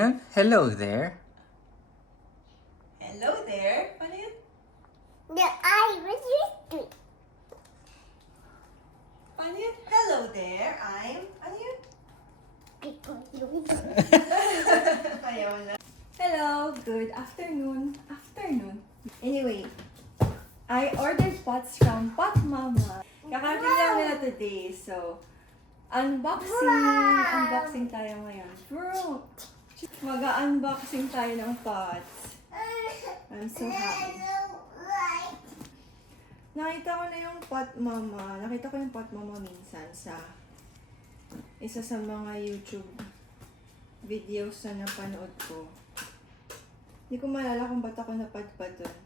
yun? Hello there. Hello there. Ano yun? The eye was used Ano yun? Hello there. Ano yun? Ayaw na. Hello. Good afternoon. Anyway, I ordered pots from Pot Mama. Kakating lang nila today. So, unboxing tayo ngayon. Bro, mag-unboxing tayo ng pots. I'm so happy. Nakita ko na yung Pot Mama. Nakita ko yung Pot Mama minsan sa isa sa mga YouTube videos na napanood ko. Hindi ko maalala kung ba't ako napadpad doon.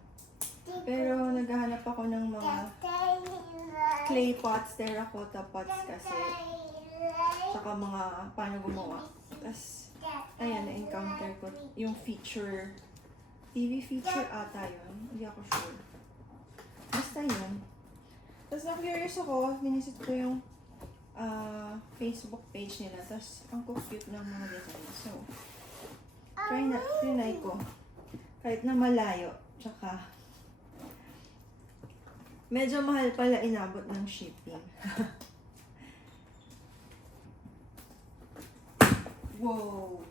Pero naghahanap ako ng mga clay pots, terracotta pots kasi. Saka mga paano gumawa. Tapos, ayan, na-encounter ko yung feature. TV feature ata yun. Hindi ako sure. Basta yun. Tapos na-curious ako, binisit ko yung Facebook page nila. Tapos, ang cute ng mga design. So, trinay ko. Kahit na malayo. Tsaka, medyo mahal pala inabot ng shipping. Wow!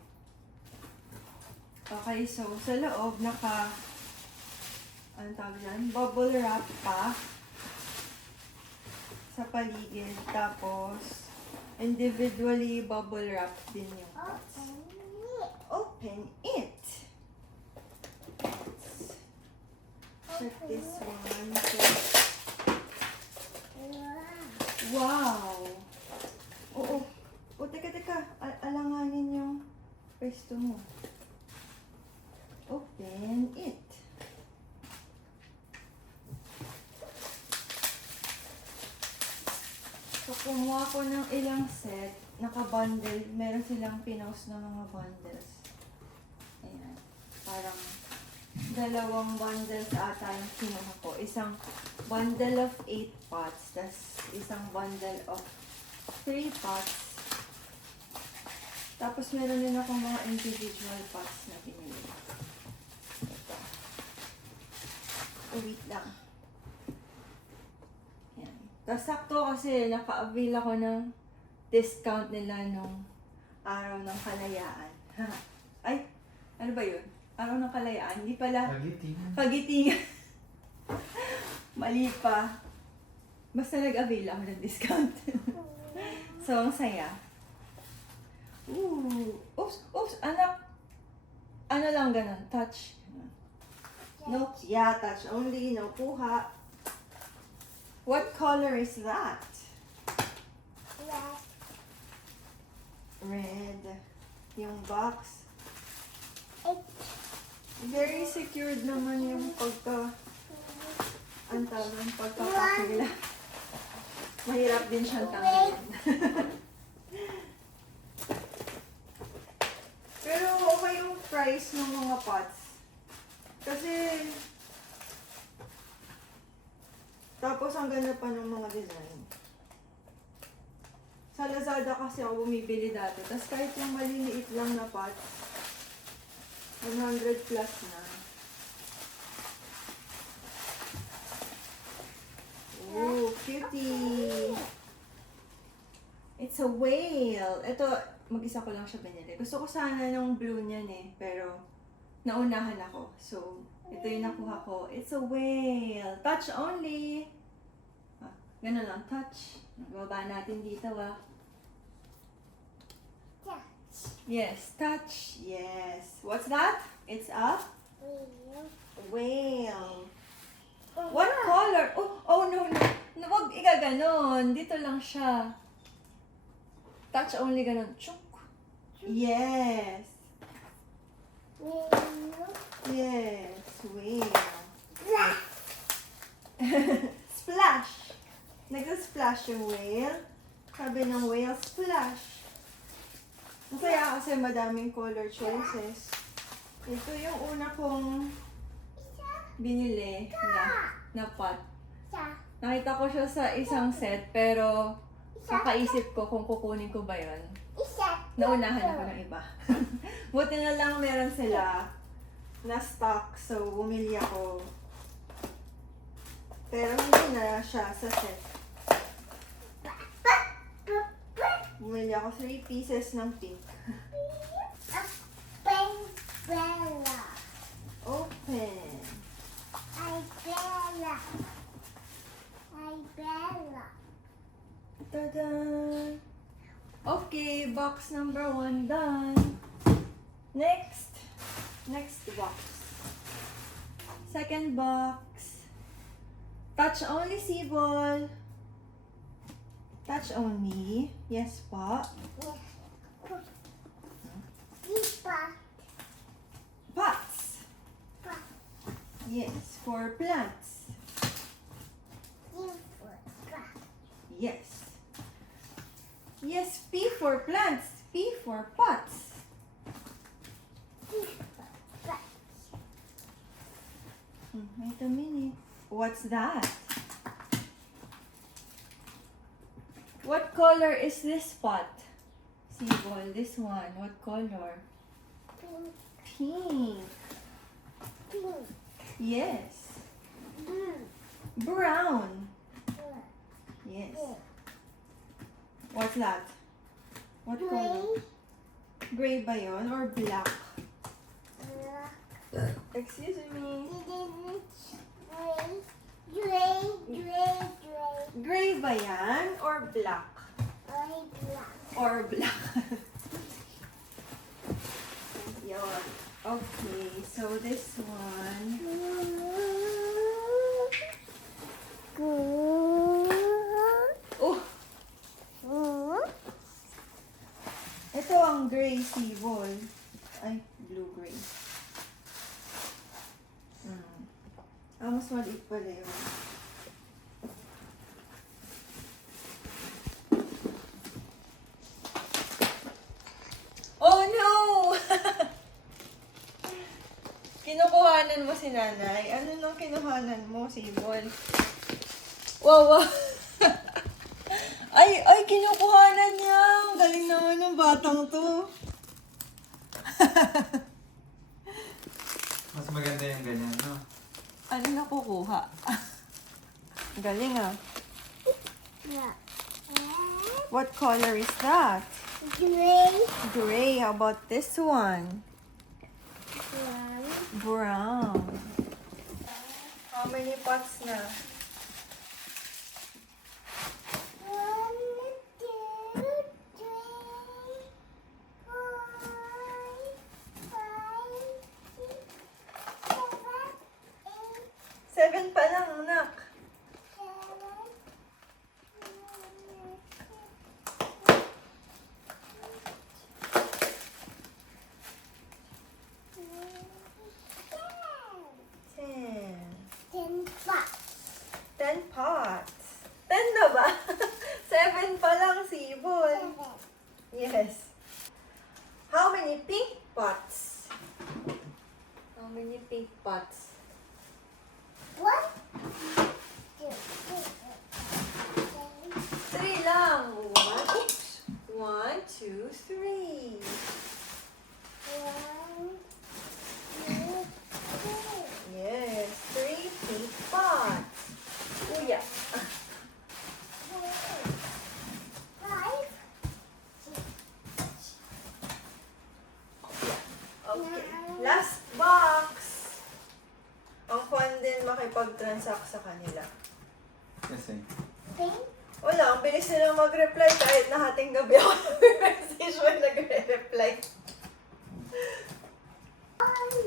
Okay, so sa loob anong tawag dyan? Bubble wrap pa sa paligid. Tapos, individually bubble wrap din yung pots. Open it! Check this one. Wow! Oo. O, teka. Alanganin yung pwesto mo. Open it. So, kumuha ko ng ilang set. Naka-bundle. Meron silang pinost na mga bundles. Ayan. Parang dalawang bundles ata yung kinuha ko. Isang bundle of 8 pots. Tas isang bundle of 3 pots. Tapos meron din akong mga individual pots na pinili. Ito. Wait lang. Yan. Tapos sakto kasi naka-avail ako ng discount nila nung araw ng kalayaan. Ay, ano ba yun? Araw ng kalayaan? Hindi pala. Kagitingan. Mali pa. Basta nag-avail ako ng discount. So, ang saya. Ooh. Oops, anak. Ano lang ganun? Touch. No, yeah, touch only. No, kuha. What color is that? Red. Yung box. Very secured naman yung pagkakapack nila. Mahirap din siyang tanggalin. Pero okay yung price ng mga pots. Kasi tapos ang ganda pa ng mga design. Sa Lazada kasi ako bumibili dati. Tapos kahit yung maliliit lang na pots, 100 plus na. Ooh, cutie! It's a whale! Ito, mag-isa ko lang siya binili. Gusto ko sana ng blue niyan eh, pero naunahan ako. So, ito yung nakuha ko. It's a whale! Touch only! Ganun lang, touch. Baba natin dito Yes, touch. Yes. What's that? It's a whale. What color? Oh no. Huwag igaganon. Dito lang siya. Touch only ganon. Chuk. Yes. Yes. Whale. Splash. Nag-splash yung whale. Sabi ng whale, splash. Masaya kasi madaming color choices. Ito yung una kong binili na pot. Nakita ko siya sa isang set, pero nakaisip ko kung kukunin ko ba yun. Isa. Naunahan ako ng iba. Buti na lang meron sila na stock, so bumili ako. Pero hindi na siya sa set. Bumili ako 3 pieces ng pink. Bella. Open. Bella. Bella. Tada! Okay, box number 1 done. Next box. Second box. Touch only, Sibol. Touch only. Yes po. Dipa. Pots. Yes, for plants. Yes. Yes, P for plants. P for pots. Wait a minute. What's that? What color is this pot? Sibol, this one. What color? Pink. Yes. Brown. Yes. What's that? What color? Gray ba yun or black? Excuse me. Gray ba yan or black? Or black. Yun. Okay, so this one. Oh, ito ang gray sibol. Ay, blue-gray. Mas maliit pala yun. Oh no! Kinukuhanan mo si nanay. Ano nang kinuhanan mo, Sibol? Wow, wow. ay, kinukuhanan niya. Ang galing naman ng batang to. Mas maganda yung ganyan, no? Ano nakukuha? Galing ah. What color is that? Gray. How about this one? Brown. How many pots na? Seven pa lang, anak. Ten pots. 10 na ba? 7 pa lang, Sibol. Yes. How many pink pots? How many pink pots? What? 3 lang. 1, 2, 3. Yes, 3 pink pots. Kuya. Okay. Last box. Ang fun din makipag-transact sa kanila. Kasi, Wala, ang bilis nilang mag-reply kahit na hating gabi ako nag-message mo nagre-reply.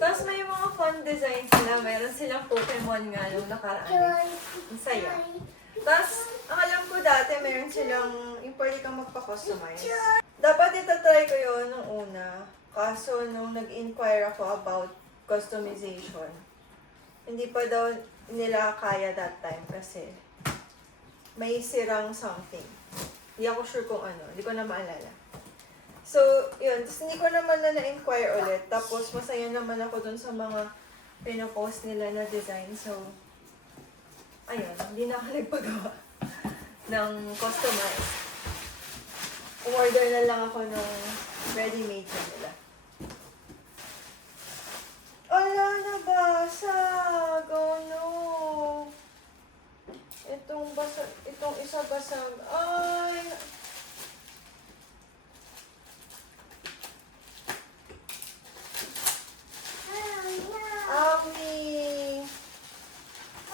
Tapos may mga fun designs sila. Mayroon silang Pokemon nga nung nakaraan. Ang saya. Tapos, ang alam ko dati, meron silang yung pwede kang magpa-customize. Dapat itatry ko yun nung una. Kaso, nung nag-inquire ako about customization, hindi pa daw nila kaya that time kasi may sirang something. Hindi ako sure kung ano. Hindi ko na maalala. So, yun. Tapos hindi ko naman na na-inquire ulit. Tapos, masaya naman ako dun sa mga pinopost nila na design. So, ayun. Hindi na ako nagpagawa ng customize. Umorder na lang ako ng ready-made na nila. Ala, nabasag! Oh no! Itong isa basag. Ay! Aki!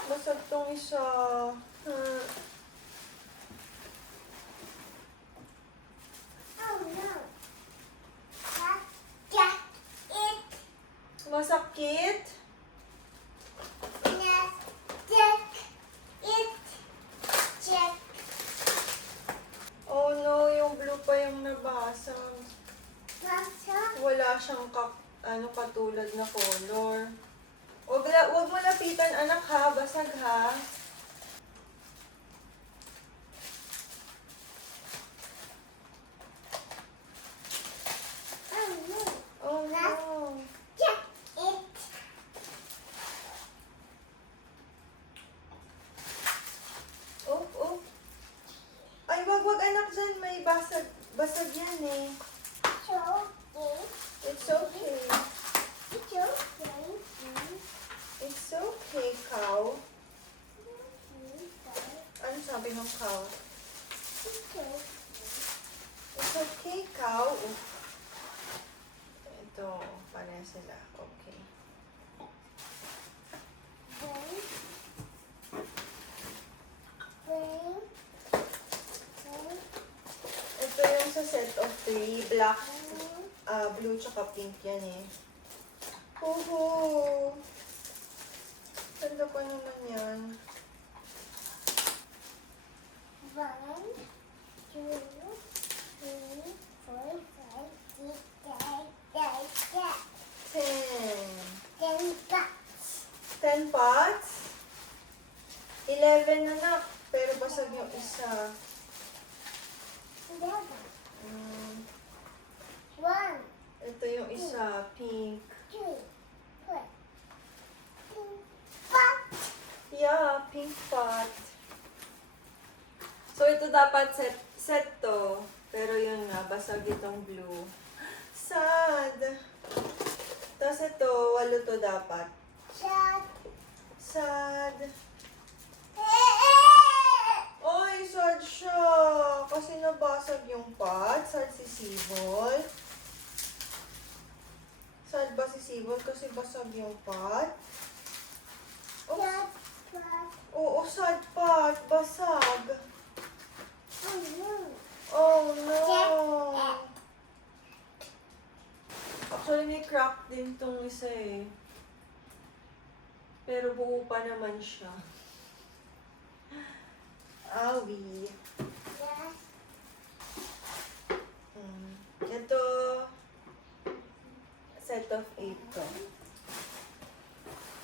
Basag tong isa. Hmm. Oh no. That's it. Masakit? Let's check it. Check. Oh no, yung blue pa yung nabasag. Masa. Wala siyang katulad na color. Wag mo lapitan, anak ha. Basag ha. Oh no. Oh no. Check it. Oh, oh. Ay, wag anak dyan. May basag. Basag yan eh. So it. It's okay. It's okay. It's okay, cow. Ano sabi ng cow? It's okay. It's okay, cow. Ito, pareha sila. Okay. Ito yung sa set of 3. Black, blue, tsaka pink yan eh. Huhu! Ganda pa naman yan. 1, 2, 3, 4, 5, 6, 7, 8, 9, 10. 10. 10 bucks. 10 pots? 11 na na. Pero basag yung isa. 11. Mm, 1, ito yung isa, pink. 2, 4. 5. Yeah, pink pot. So, ito dapat set to. Pero yun nga, basag itong blue. Sad. Tapos ito, 8 to dapat. Shut. Sad. Ay, sad siya. Kasi nabasag yung pot. Sad si Sibol. Sad ba si Sibol kasi basag yung pot? Oh, Shut. Shut. oo, sad pot. Basag. Oh no. Oh, no. Actually, may crack din tong isa eh. Pero buo pa naman siya. Awi. Yes. Ito, set of 8 to.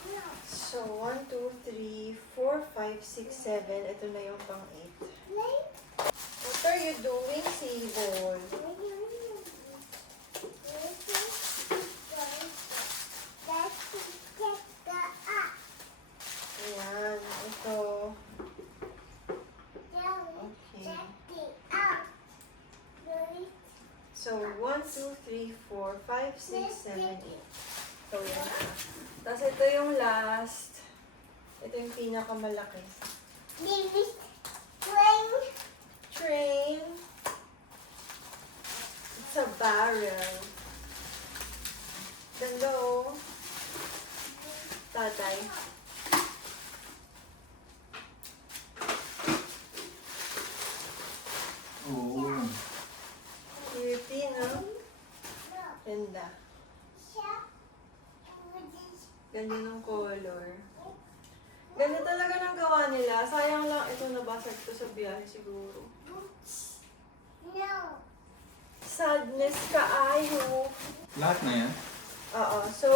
No. So, 1, 2, 3, 4, 5, 6, 7. Ito na yung pang 8. Play. What are you doing, Sibol? Ayan, ito. So, 1, 2, 3, 4, 5, 6, 7, 8. So, yan siya. Tapos ito yung last. Ito yung pinakamalaki. Train. It's a barrel. Ganda oh. Tatay. Oo. Cutie, no? Ganda. Ganda ng color. Ganda talaga ng gawa nila. Sayang lang ito nabasag to sa biyahe siguro. No. Sadness kaayo. Lahat na yan? Oo. So,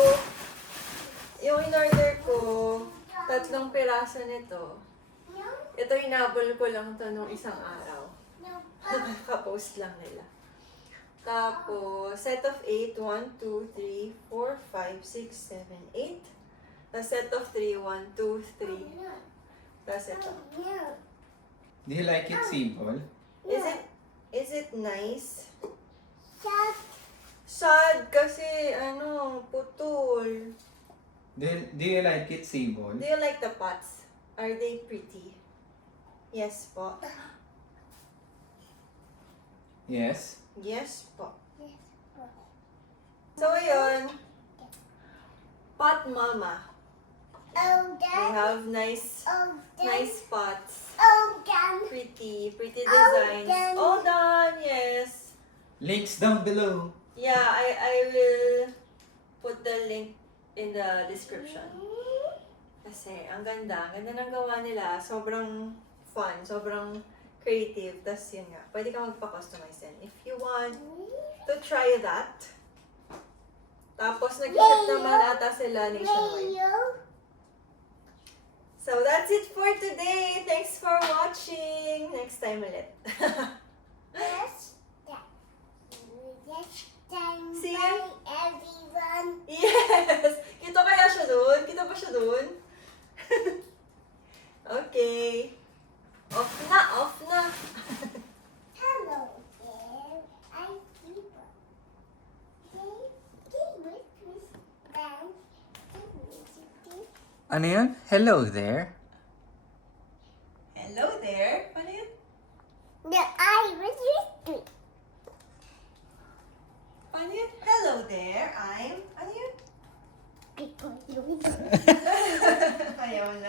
yung in-order ko, 3 piraso nito. No. Ito hinabol ko lang to nung isang araw. No. Naka-post lang nila. Tapos, set of 8, 1, 2, 3, 4, 5, 6, 7, 8. Tapos set of 3, 1, 2, 3. Tapos ito. No. Do you like it, Sibol? Is it Is it nice? Sad. Sad kasi, putol. Do you like it, Sable? Do you like the pots? Are they pretty? Yes po. Yes. Yes po. Yes, boy. So, ayun. Pot mama. Oh, We Dan. have nice Oh, Dan. nice pots. Oh, Dan. Pretty All designs. done. All done, yes. Links down below. Yeah, I will put the link in the description. Kasi ang ganda ng gawa nila. Sobrang fun, sobrang creative. Tapos yun nga, pwede ka magpa-customize din. If you want to try that. Tapos nag-ship naman ata sila nationwide. Leo. So that's it for today. Thanks for watching. Next time ulit. Yes. Yes. Time. See you. Bye, everyone. Yes! Kita kaya siya dun? Kita ba siya dun? Okay. Off na. Hello there. I'm Eva. Hey, with Dan. Ano yan? Hello there.